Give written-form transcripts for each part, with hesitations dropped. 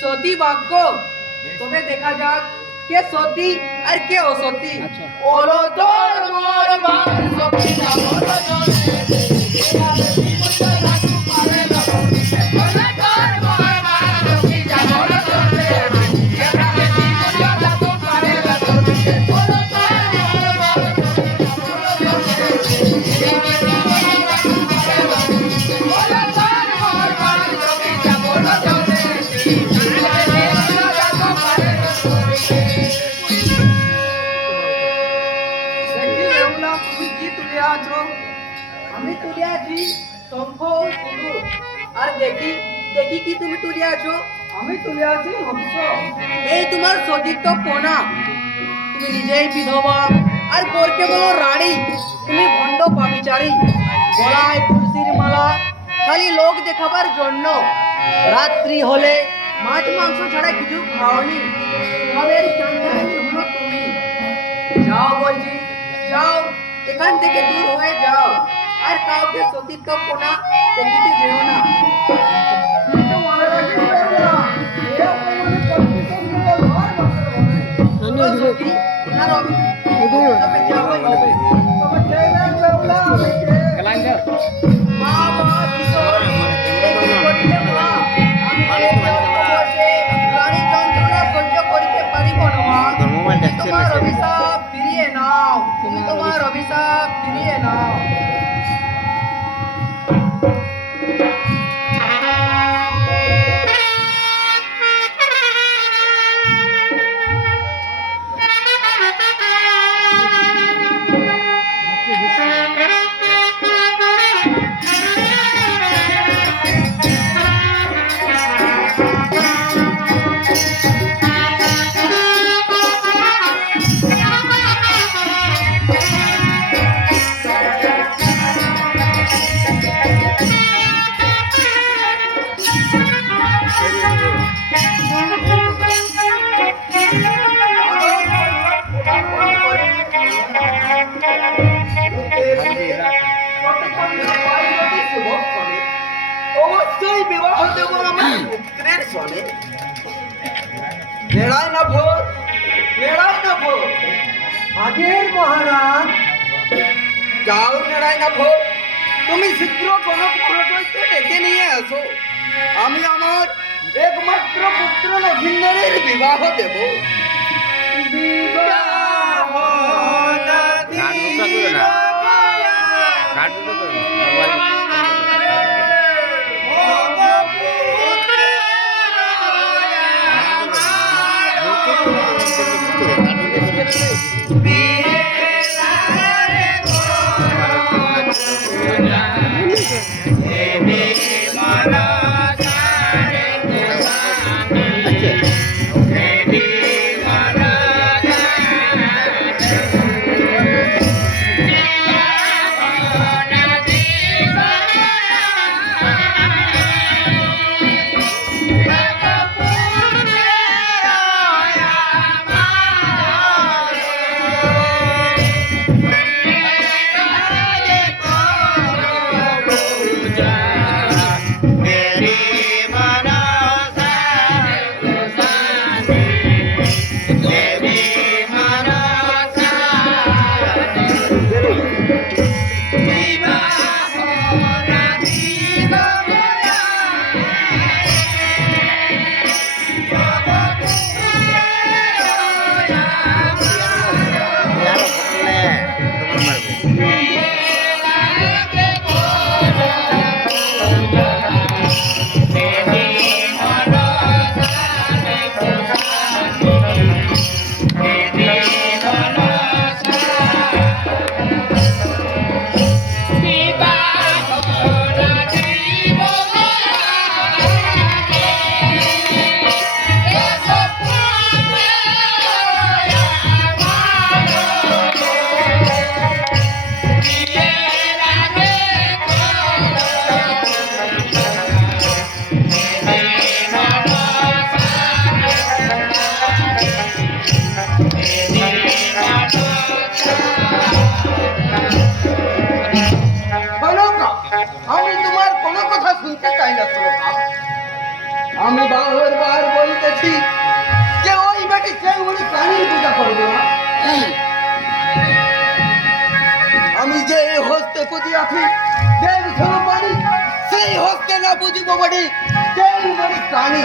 সতী বাক্য তবে দেখা যাক কে সতী আর কে অসতী। ওলো তোর মোর বাপ সতী না বলো আমি তুলিয়াছি শঙ্খ আর দেখি দেখি কি তুমি তুলে আছো? আমি তুলে আছি হংস। এই তোমার সতীত্ব পোনা, তুমি নিজেই বিধবা আর বরকে বলো রানী। তুমি ভণ্ড পাবিচারী, গলায় তুলসীর মালা খালি লোক দেখাবার জন্য। রাত্রি হলে মাছ মাংস ছাড়া কিছু খাওনি, তোমাদের চান্দানি হলো তুমি। যাও বলছি, যাও এখান থেকে দূর হয়ে যাও, আর কাউকে সতীত্ব পোনা দেখিতে যেও না। কিন্তু মনে রাখিস বেহুলা, এ অপমানে করছিস কিন্তু ঘর বসে হবে। সতী, তোমার অভিশাপে যা হয় হবে। তবে খেয়ে দেখ বেহুলা, আমি খেয়ে। মা, মা, কিশোর, এ কি করিলে মা? আমি এই বয়সে প্রাণী যন্ত্রণা সহ্য করিতে পারিব না মা। তোমার অভিশাপ ফিরিয়ে নাও, তুমি তোমার অভিশাপ ফিরিয়ে নাও। অবশ্যই বিবাহ দেব আমার পুত্রের সনে। নেড়াই না ভোর, নেড়াই না ভোর। হাজির মহারাজ। যাও নেড়াই না ভোর, তুমি শীঘ্র কনক মহাশয়কে ডেকে নিয়ে আসো। আমি আমার একমাত্র পুত্র নভীন্দ্রের বিবাহ দেব। আমি তোমার কোনো কথা শুনতে চাই না সরকার। আমি বারবার বলতেছি যে ওই বেটি চেঙ্গুড়ি প্রাণীর পূজা করবো না। আমি যে হস্তে পুজিয়াছি দেব সমপানি, সেই হস্তে না বুঝিব বটি চেঙ্গুড়ি প্রাণী।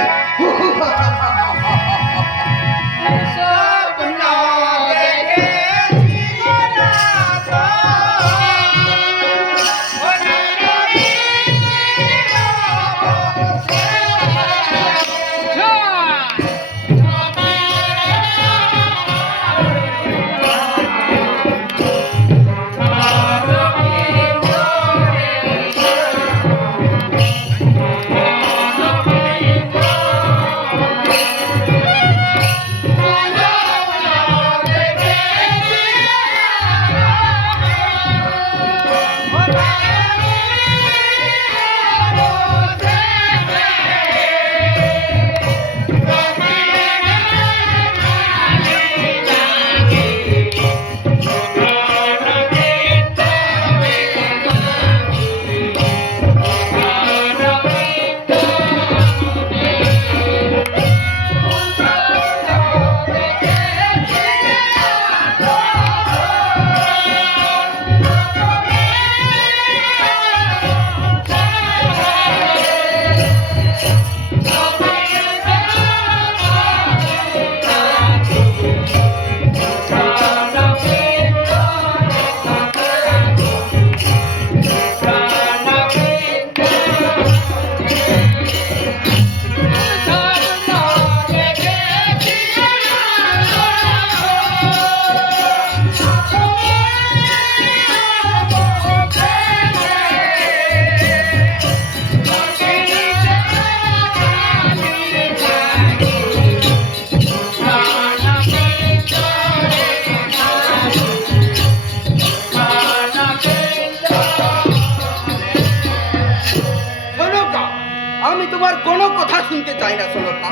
আমি তোমার কোনো কথা শুনতে চাই না সনকা।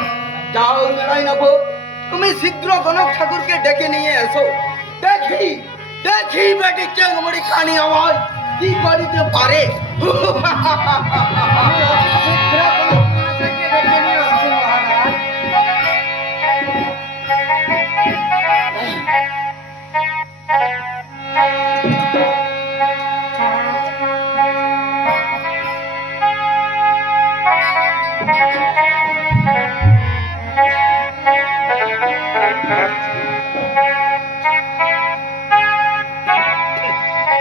যাও নারায়ণ বাবু, তুমি শীঘ্র গণক ঠাকুরকে ডেকে নিয়ে এসো। দেখি দেখি বেটি চেংমড়ি খানি আমার কি করিতে পারে। শীঘ্র কোনো মহাশয়কে ডেকে নিয়ে আসছি মহারাজ।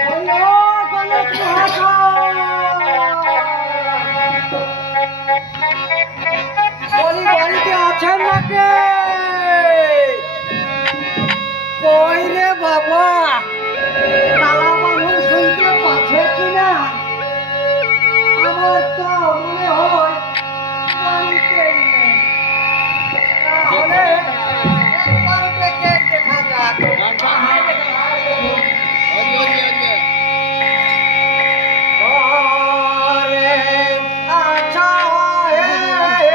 বলো, গণক মহাশয়। বলি বাড়িতে আছেন নাকি? কই রে বাবা, কালা বাহন শুনতে পাচ্ছে কিনা? আমার তো মনে হয় বাড়িতেই নেই। তাহলে একবার ডেকে দেখা যাক। ঘরে আছা হে গণক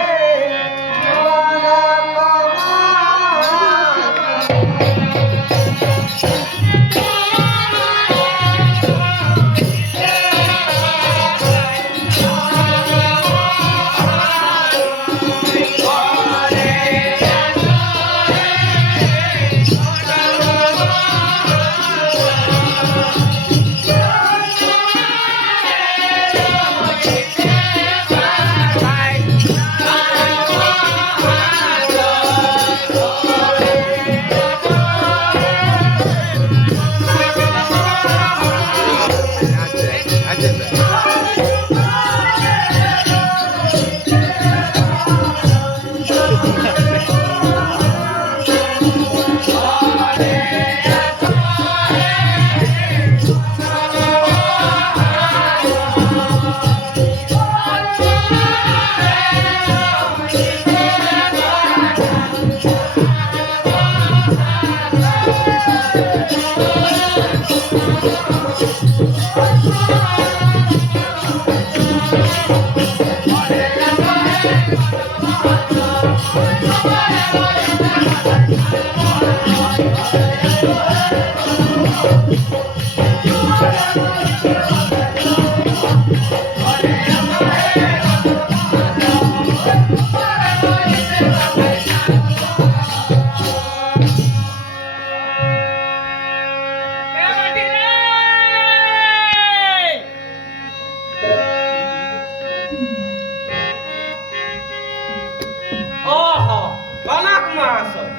ওহো, গণক মহাশয়,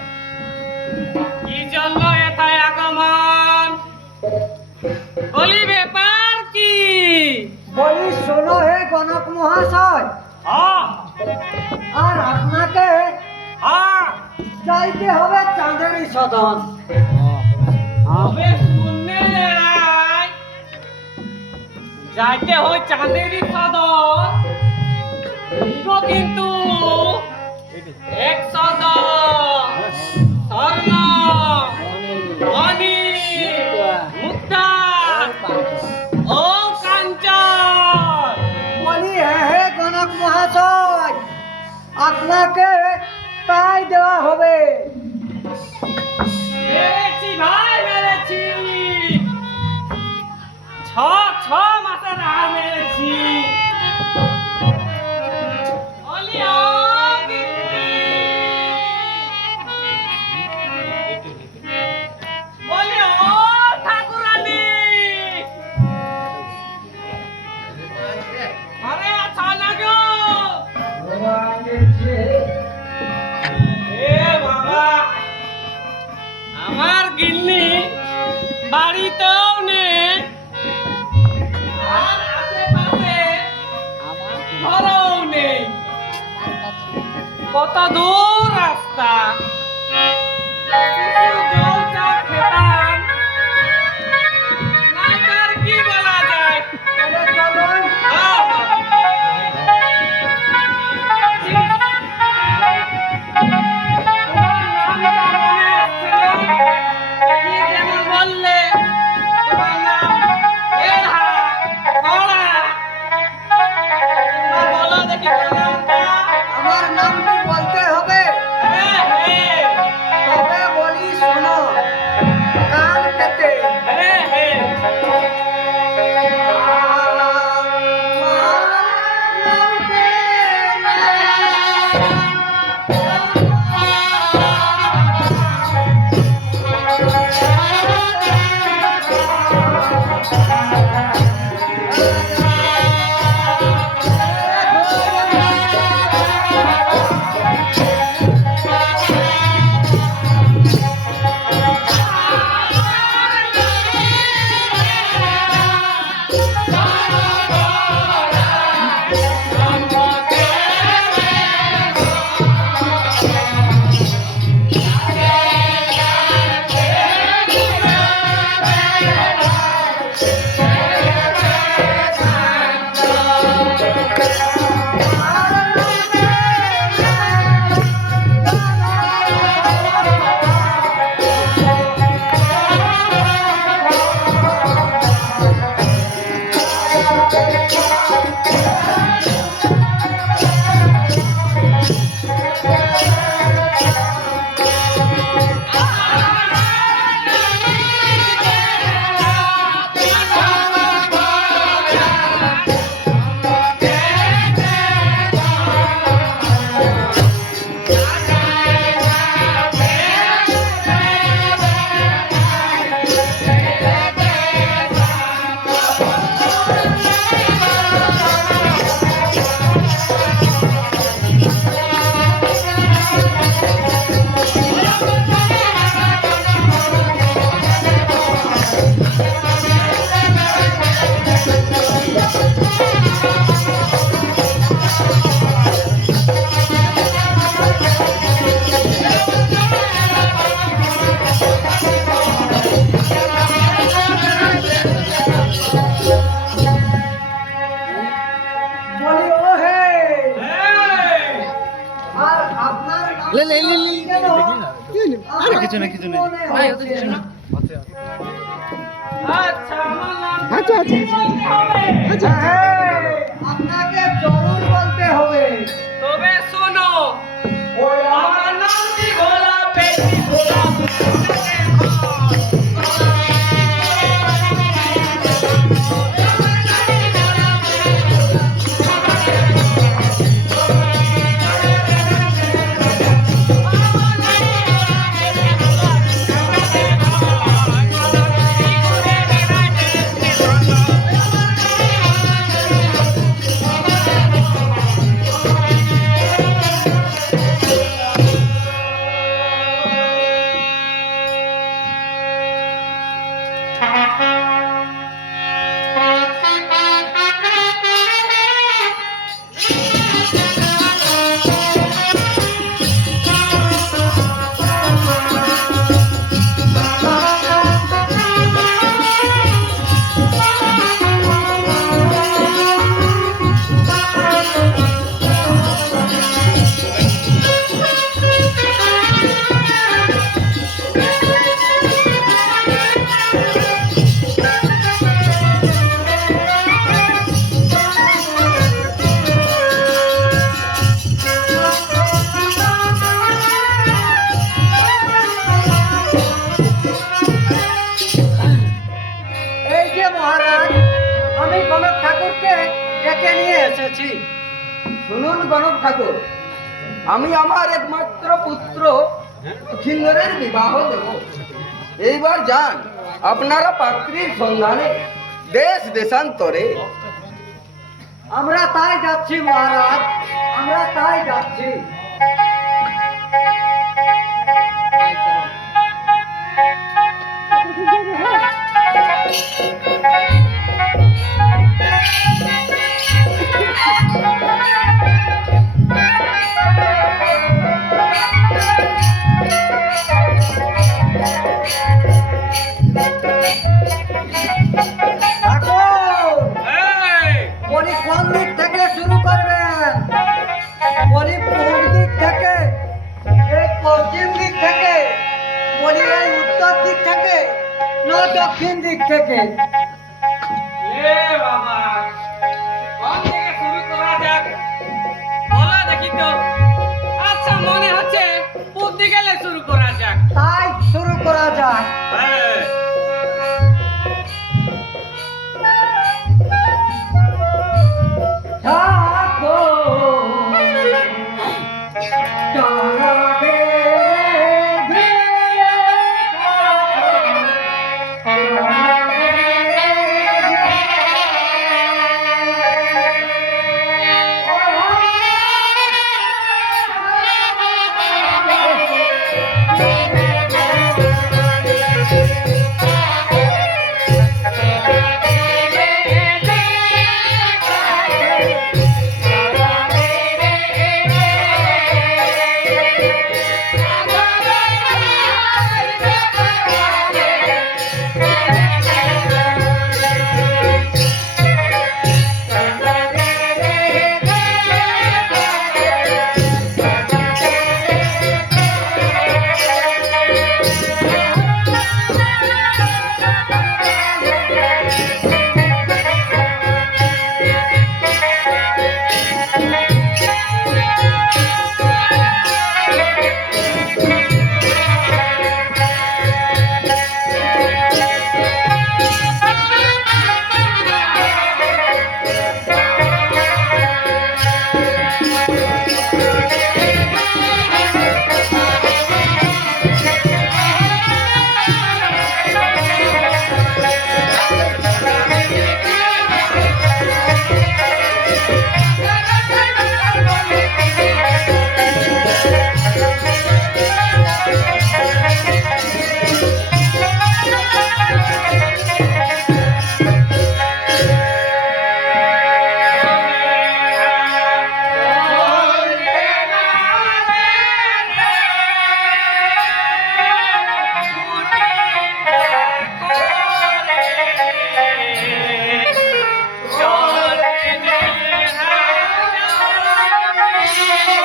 কি জন্য এথায় আগমন? বলি ব্যাপার কি? বলি শোনো হে গণক মহাশয়, হ্যাঁ, আর আপনাকে হ্যাঁ, যাইতে হবে চাঁদেরই সদন। হবে শুনলে লড়াই। যাইতে হয় চাঁদেরই সদর। ইগো কিন্তু এক সদর, স্বর্ণ, মণি, মুক্তা ও কাঞ্চন। বলি হে গণক মহাশয়, আপনাকে তাই দেওয়া হবে। মেরেছি ভাই, মেরেছি। ছ ছ মাসের আর মেরেছি। বলি ও দিদি। বলি ও ঠাকুরানী। আরে আচ্ছা না গো। এ বাবা, আমার গিন্নি বাড়িতেও নেই, আর আশেপাশে ঘরেও নেই। কত দূর রাস্তা। কিছু জল চা খেতাম, না তার কি বলা যায়। চলুন। আহ! তোমার নামটা মনে আসছিল। কি যেমন বললে, তোমার নাম এড়া, কড়া। একবার বলো দেখি তোমার নামটা। বলি ও হে আর আপনার নাম কেন? আরে কিছু না কিছু না নাই, ওতে কিছু না। আচ্ছা আমার নাম আপনাকে জরুর বলতে হবে। তবে শোনো আমার নাম কি ভোলা পেটি ভোলা এই যে মহারাজ, আমি কনক ঠাকুরকে ডেকে নিয়ে এসেছি। শুনুন গণক ঠাকুর, আমি আমার একমাত্র পুত্র লক্ষিন্দরের বিবাহ দেব। এইবার যান আপনারা পাত্রীর সন্ধানে দেশ দেশান্তরে। আমরা তাই যাচ্ছি মহারাজ, আমরা তাই যাচ্ছি। ঠাকুর, বলি কোন দিক থেকে শুরু করবেন? বলি পূর্ব দিক থেকে, এই পশ্চিম দিক থেকে, বলি এই উত্তর দিক থেকে, না দক্ষিণ দিক থেকে? এ বাবা কোন থেকে শুরু করা যাক বলো দেখি তো। আচ্ছা মনে হচ্ছে পূব দিকে গেলে শুরু করা যাক। তাই শুরু করা যাক। হ্যাঁ ঠাকুর,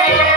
Thank you.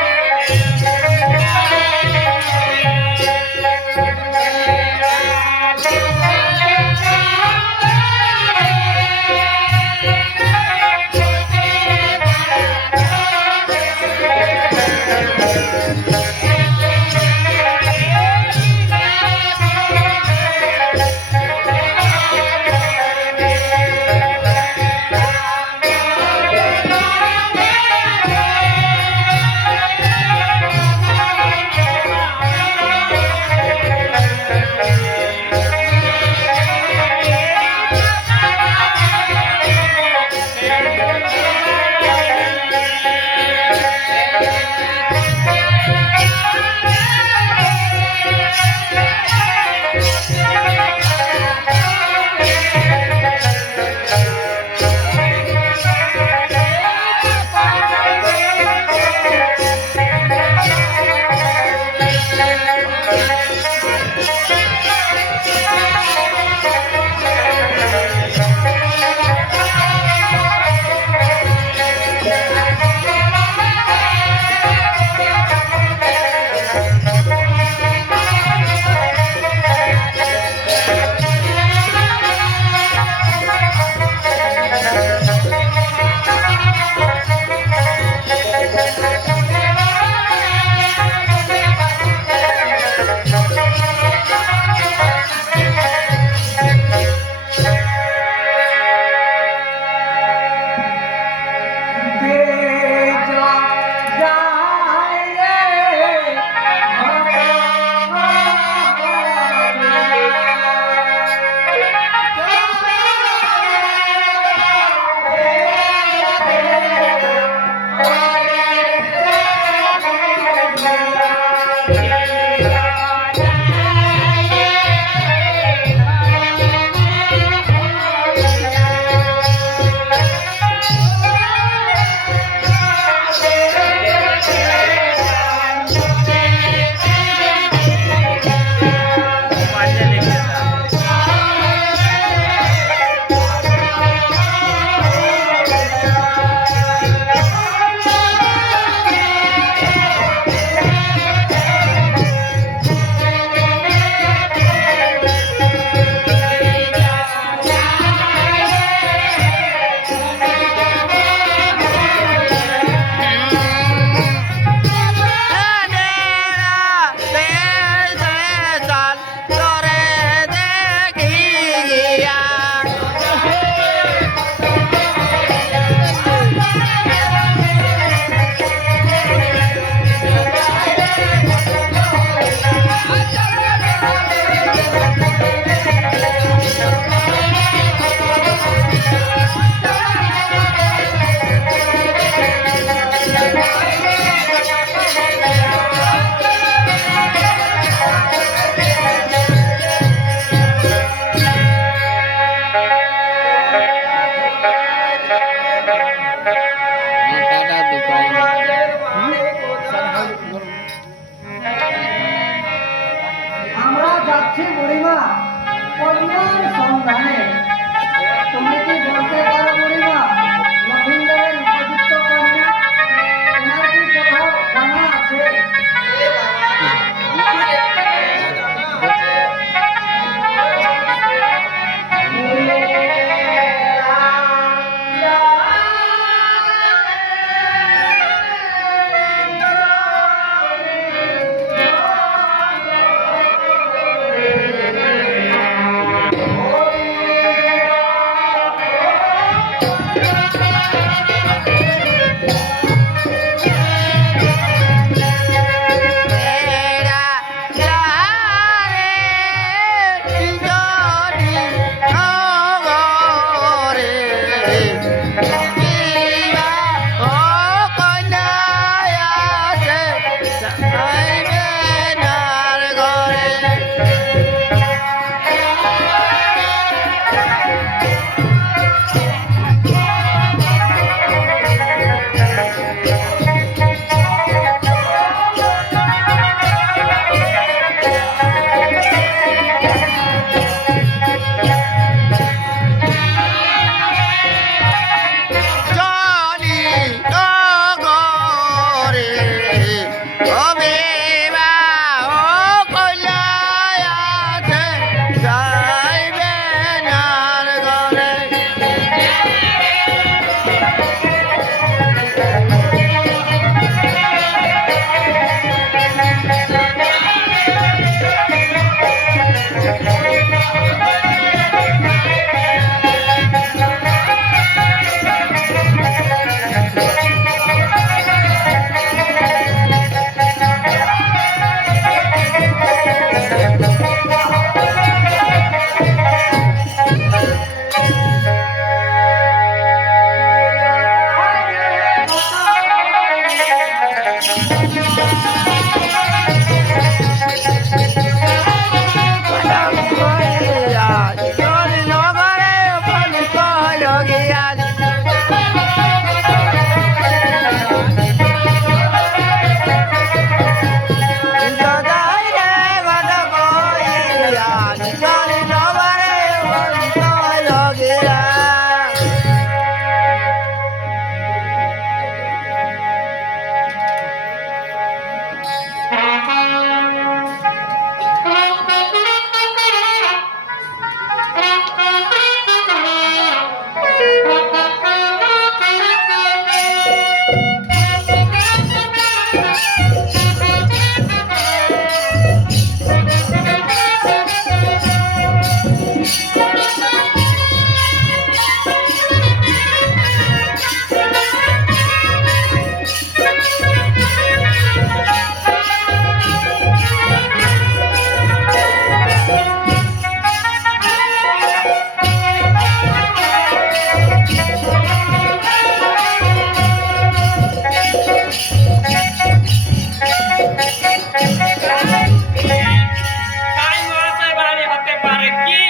তাই মহাশয় বাড়ি হতে পারে কি?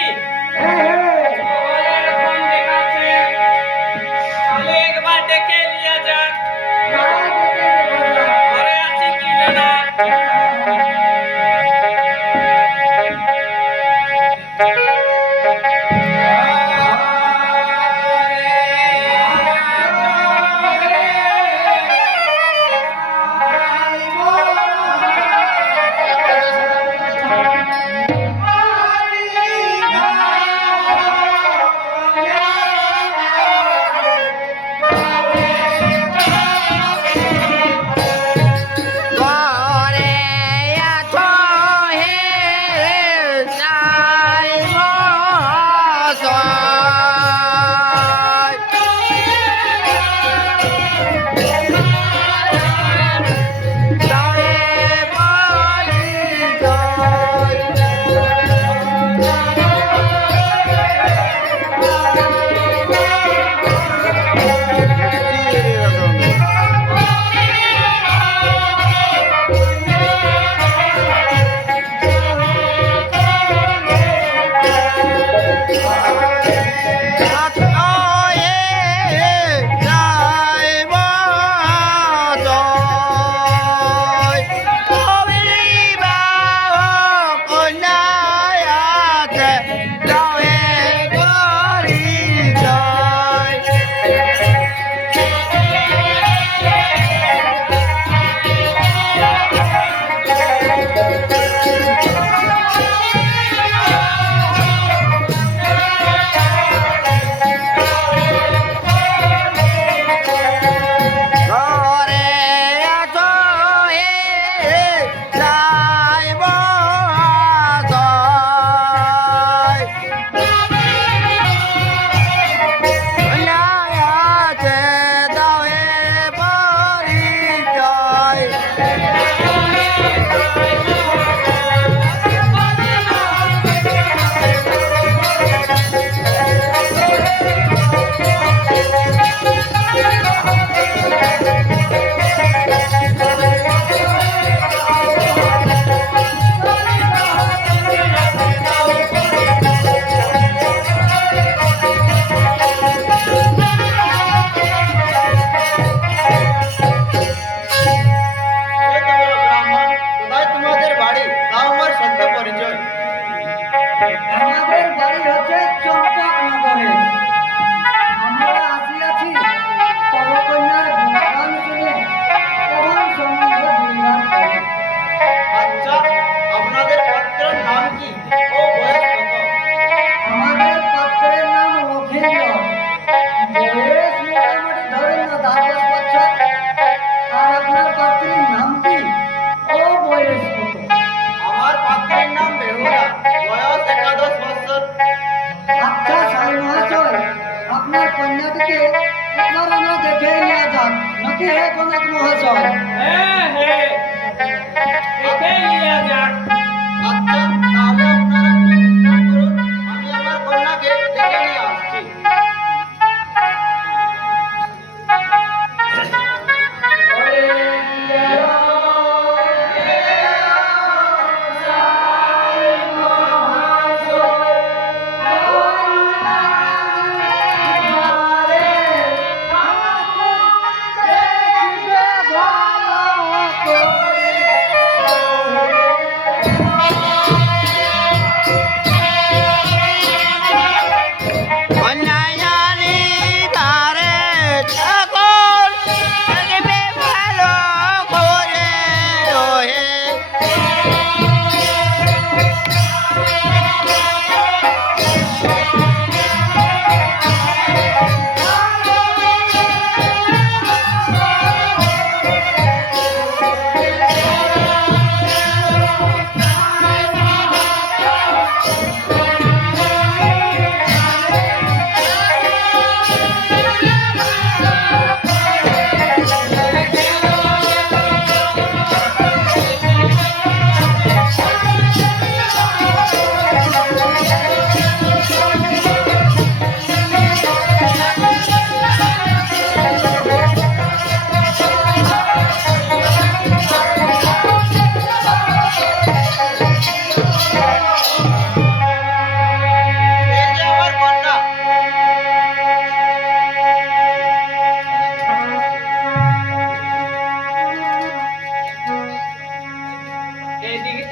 বলে এরকম দেখাচ্ছে। তাহলে একবার দেখে নিয়ে যাক। ঘরে আছি কি না। আমাদের বাড়ি হচ্ছে চম্পকনগরে। আমরা আসিয়াছি তব কন্যার গুণগান শুনে এবং সম্বন্ধ জুড়িবার পরে। আচ্ছা, আপনাদের পাত্রের নাম কি ও বয়স কত? আমাদের পাত্রের নাম লক্ষীন্দর। বয়স মোটামুটি ধরেন না 10 বছর। আর আপনার পাত্রীর নাম কি ও বয়স কত? আমার পাত্রের নাম বেহুলা, বয়স 11 বছর। আচ্ছা সাই মহাশয়, আপনার কন্যাটিকে একবার আমরা দেখে নেওয়া যাক নাকি হে কনক মহাশয়? হ্যাঁ হ্যাঁ দেখে নিয়ে যাক। আচ্ছা, তাহলে আপনারা একটু বিশ্রাম করুন, আমি আমার কন্যাকে ডেকে নিয়ে আসছি। দেখবে ভালো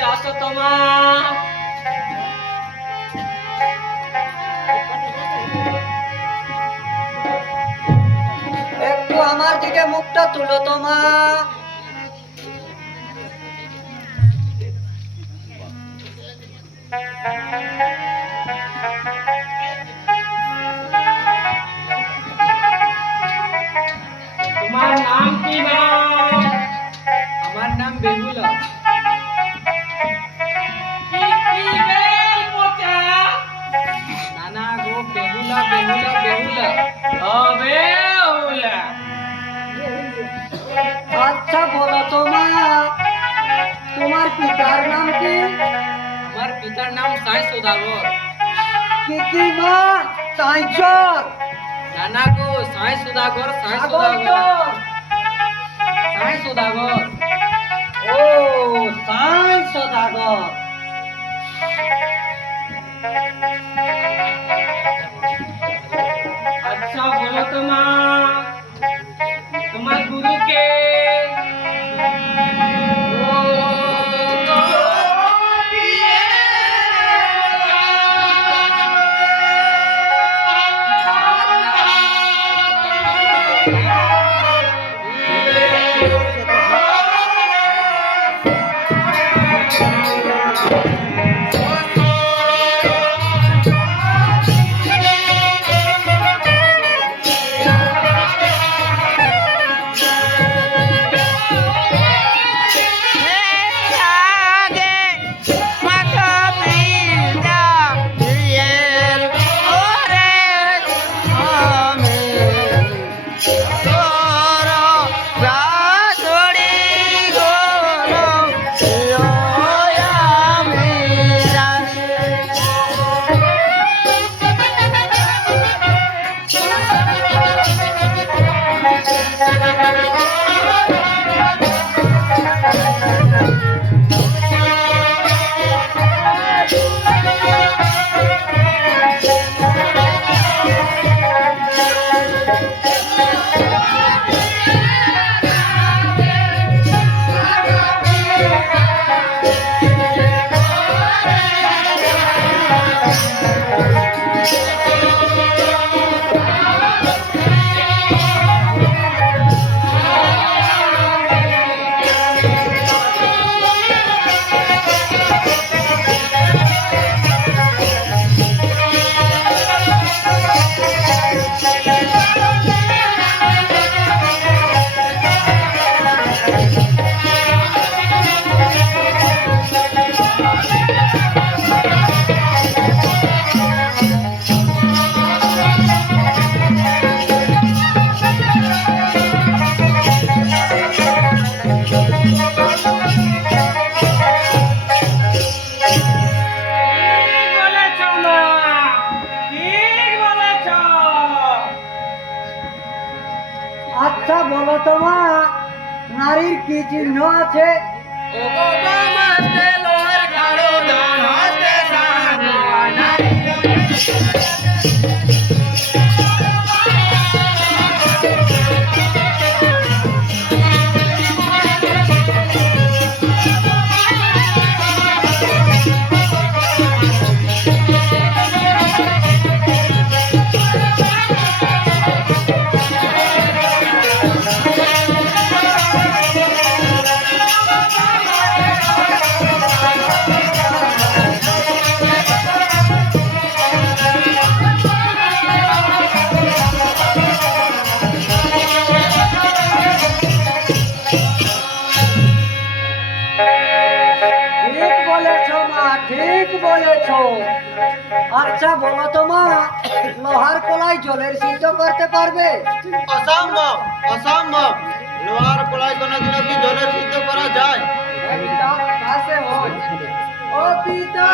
এদিকে আসো তোমা। একটু আমার দিকে মুখটা তুলো তোমা। তোমার নাম কি নাম? আমার নাম বেহুলা। কি কি বেল পচা? নানা গো, বেহুলা বেহুলা বেহুলা। ও বেহুলা। আচ্ছা বলো তোমা, তোমার পিতার নাম কি? আমার পিতার নাম সাই সদাগর। কি নাম? সাইচর। নানা গো, সাই সদাগর, সাই সাগর। সদাগর, সাই সদাগর। ও সাই সদাগর। আচ্ছা বলো তোমা, তোমার গুরু কে? আচ্ছা বলো তোমা, নারীর কি চিহ্ন আছে? ও গো গো মাস্তে লোহার কালো ধান হস্তে সানো নারী। ঠিক বলেছো মা, ঠিক বলেছো। আচ্ছা বলো তোমা, লোহার কলাই জলের সিদ্ধ করতে পারবে? অসম্ভব, অসম্ভব। লোহার কড়াই কোনোদিনও কি জলের সিদ্ধ করা যায়? কাছে হয়। ও পিতা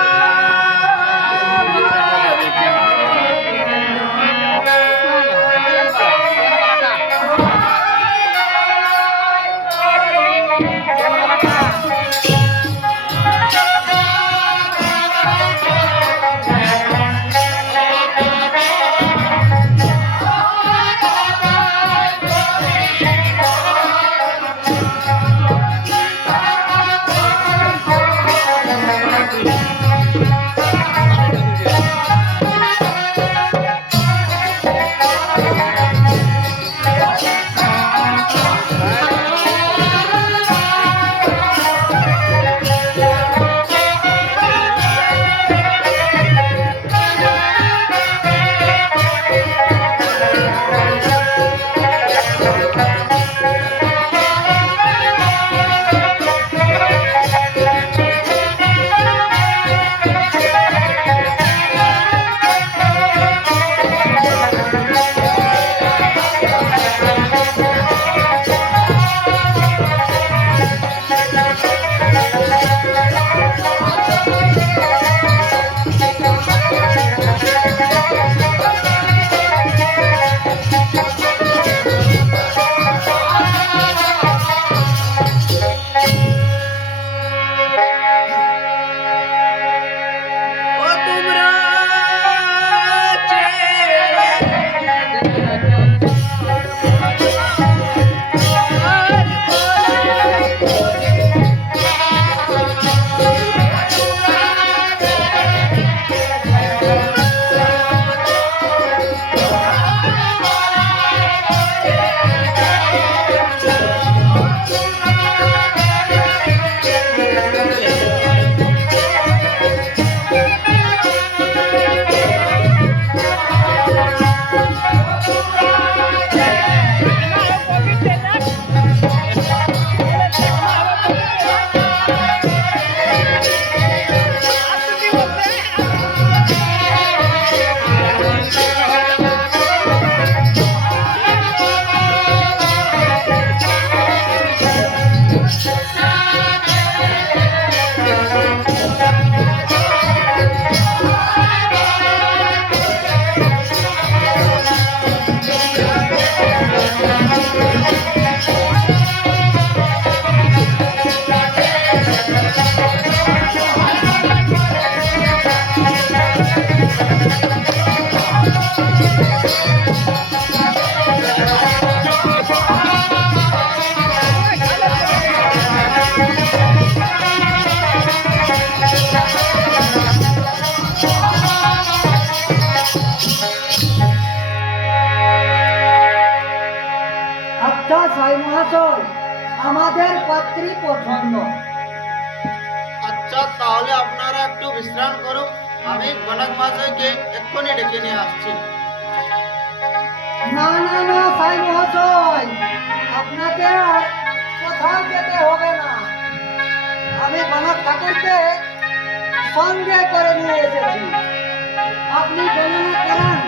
পাত্রী পছন্দ। আচ্ছা তাহলে আপনারা একটু বিশ্রাম করুন, আমি গণক মহাশয়কে এক্ষুনি ডেকে নিয়ে আসছি। না না না সাই মহাশয়, আপনাকে আর কোথাও যেতে হবে না। আমি গণক ঠাকুরকে সঙ্গে করে নিয়ে এসেছি। আপনি গণনা করান,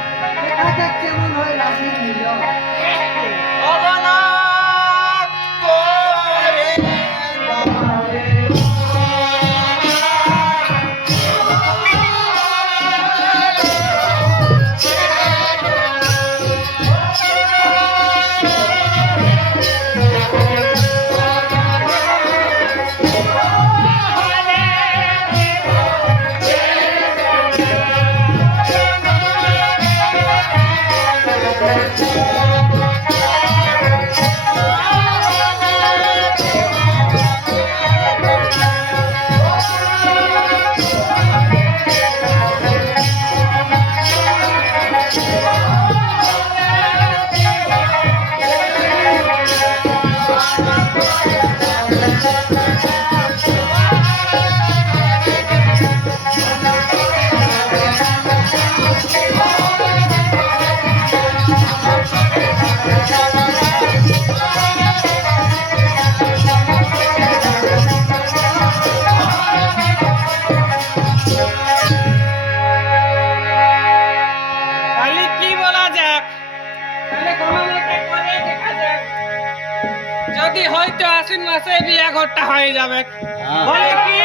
দেখা যাক কেমন হয় রাশির মিলন। তাহলে কি বলা যাক, তাহলে গণনাকে করে দেখা যাক, যদি হয়তো আশ্বিন মাসে বিয়া ঘরটা হয়ে যাবে। বলে কি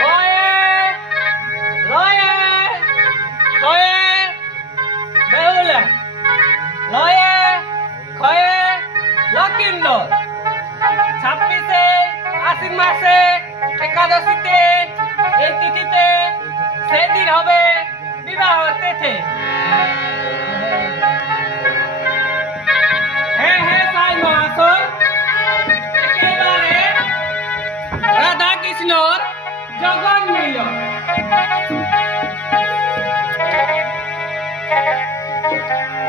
লয়ে লয়ে লয়ে বেহুলা লয়ে খয়ে লকিন্দর 26-এ আশ্বিন মাসে একাদশীতে এই তিথিতে সেদিন হবে বিবাহ তিথি। হ্যাঁ হ্যাঁ তাই মহাশয়, একেবারে রাধা কৃষ্ণর জগন মিলন।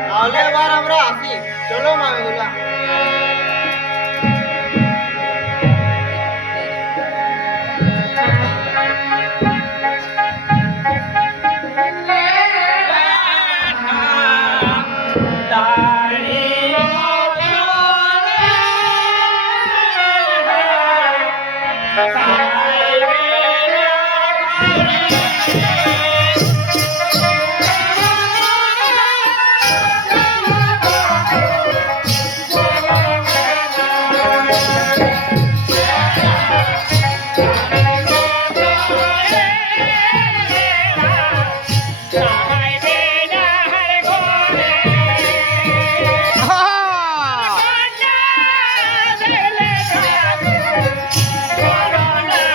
তাহলে এবার আমরা আসি, চলো মামিগুলা। Corona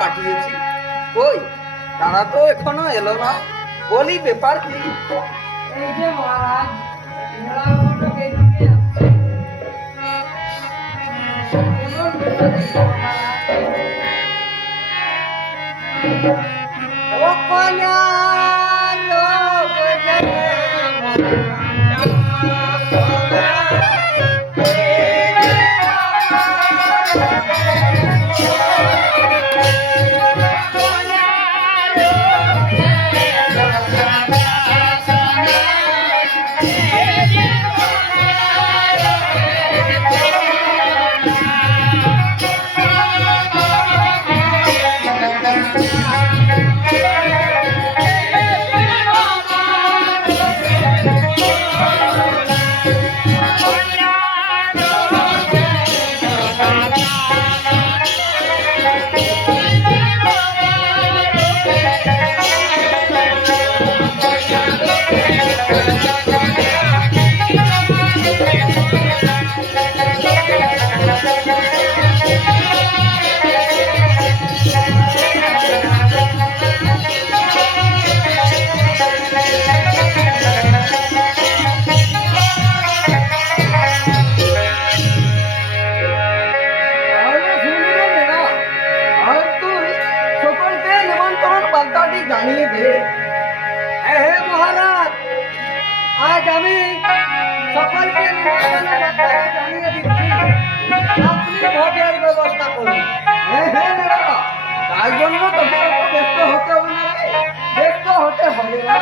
পাঠিয়েছি। কই, তারা তো এখনো এলো না। বলি ব্যাপার কি? এই যে মহারাজ, ঘোড়া ঘটক এইদিকে আসছে। বলুন, দেখো মহারাজ। ও কন্যার লোক জেগে তাহলে শুনলি রে মেয়েরা, আর তুই সকলকে নিমন্ত্রণ বার্তাটি জানিয়ে দে। হে মহারাজ, আজ আমি সকলকে নিমন্ত্রণ বার্তাটি জানিয়ে দিচ্ছি। আপনি ভোজের ব্যবস্থা করুন। হ্যাঁ হ্যাঁ মেয়েরা, তার জন্য তোকে অত ব্যস্ত হতে হবে না রে। ব্যস্ত হতে হবে না।